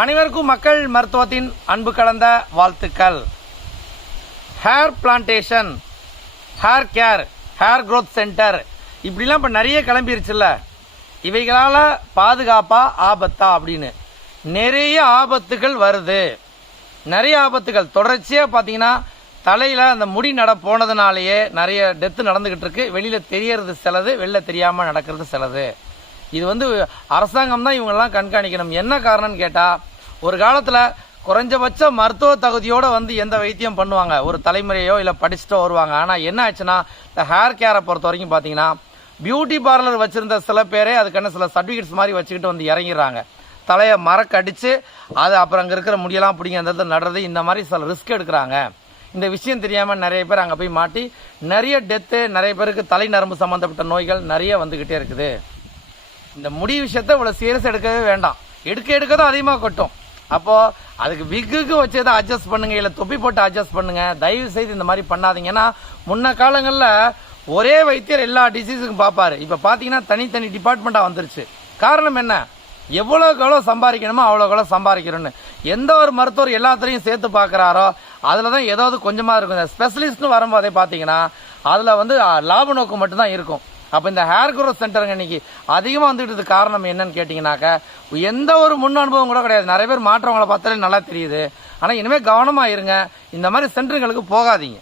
அனைவருக்கும் மக்கள் மருத்துவத்தின் அன்பு கலந்த வாழ்த்துக்கள். Hair plantation hair care hair growth centre இப்படிலாம் இப்போ நிறைய கிளம்பிருச்சுல்ல. இவைகளால் பாதுகாப்பா ஆபத்தா அப்படின்னு. நிறைய ஆபத்துகள் வருது. நிறைய ஆபத்துகள். தொடர்ச்சியாக பார்த்தீங்கன்னா தலையில் அந்த முடி நட போனதுனாலேயே நிறைய டெத்து நடந்துக்கிட்டு இருக்கு. வெளியில் தெரியறது சிலது வெளில தெரியாமல் நடக்கிறது சிலது. இது வந்து அரசாங்கம் தான் இவங்கெல்லாம் கண்காணிக்கணும். என்ன காரணம்னு கேட்டால் ஒரு காலத்தில் குறைஞ்சபட்ச மருத்துவ தகுதியோடு வந்து எந்த வைத்தியம் பண்ணுவாங்க? ஒரு தலைமுறையோ இல்லை படிச்சுட்டோ வருவாங்க. ஆனால் என்ன ஆச்சுன்னா இந்த ஹேர் கேரை பொறுத்த வரைக்கும் பார்த்தீங்கன்னா பியூட்டி பார்லர் வச்சுருந்த சில பேரே அதுக்கான சில சர்டிஃபிகேட்ஸ் மாதிரி வச்சுக்கிட்டு வந்து இறங்கிடுறாங்க. தலையை மறக்கடிச்சு அது அப்புறம் அங்கே இருக்கிற முடியெல்லாம் பிடிங்க அந்த இடத்துல நடுறது இந்த மாதிரி சில ரிஸ்க் எடுக்கிறாங்க. இந்த விஷயம் தெரியாமல் நிறைய பேர் அங்கே போய் மாட்டி நிறைய டெத்து நிறைய பேருக்கு தலை நரம்பு சம்மந்தப்பட்ட நோய்கள் நிறைய வந்துக்கிட்டே இருக்குது. இந்த முடி விஷயத்த இவ்வளோ சீரியஸ் எடுக்கவே வேண்டாம். எடுக்க எடுக்க தான் அதிகமாக கொட்டும். அப்போது அதுக்கு விக்குக்கு வச்சு தான் அட்ஜஸ்ட் பண்ணுங்கள் இல்லை தொப்பி போட்டு அட்ஜஸ்ட் பண்ணுங்க. தயவு செய்து இந்த மாதிரி பண்ணாதீங்க. ஏன்னா முன்ன காலங்களில் ஒரே வைத்தியர் எல்லா டிசீஸுக்கும் பார்ப்பார். இப்போ பார்த்தீங்கன்னா தனித்தனி டிபார்ட்மெண்ட்டாக வந்துருச்சு. காரணம் என்ன? எவ்வளோக்கு எவ்வளோ சம்பாதிக்கணுமோ அவ்வளோக்கு எவ்வளோ சம்பாதிக்கணும்னு எந்த ஒரு மருத்துவர் எல்லாத்துலேயும் சேர்த்து பார்க்குறாரோ அதில் தான் ஏதாவது கொஞ்சமாக இருக்கும். இந்த ஸ்பெஷலிஸ்ட்னு வரும்போதே பார்த்தீங்கன்னா அதில் வந்து லாப நோக்கம் மட்டும்தான் இருக்கும். அப்போ இந்த ஹேர் growth சென்டருங்க இன்னைக்கு அதிகமாக வந்துட்டு காரணம் என்னன்னு கேட்டிங்கனாக்கா எந்த ஒரு முன் அனுபவம் கூட கிடையாது. நிறைய பேர் மாற்றவங்களை பார்த்தாலே நல்லா தெரியுது. ஆனால் இனிமேல் கவனமாக இருங்க. இந்த மாதிரி சென்டருங்களுக்கு போகாதீங்க.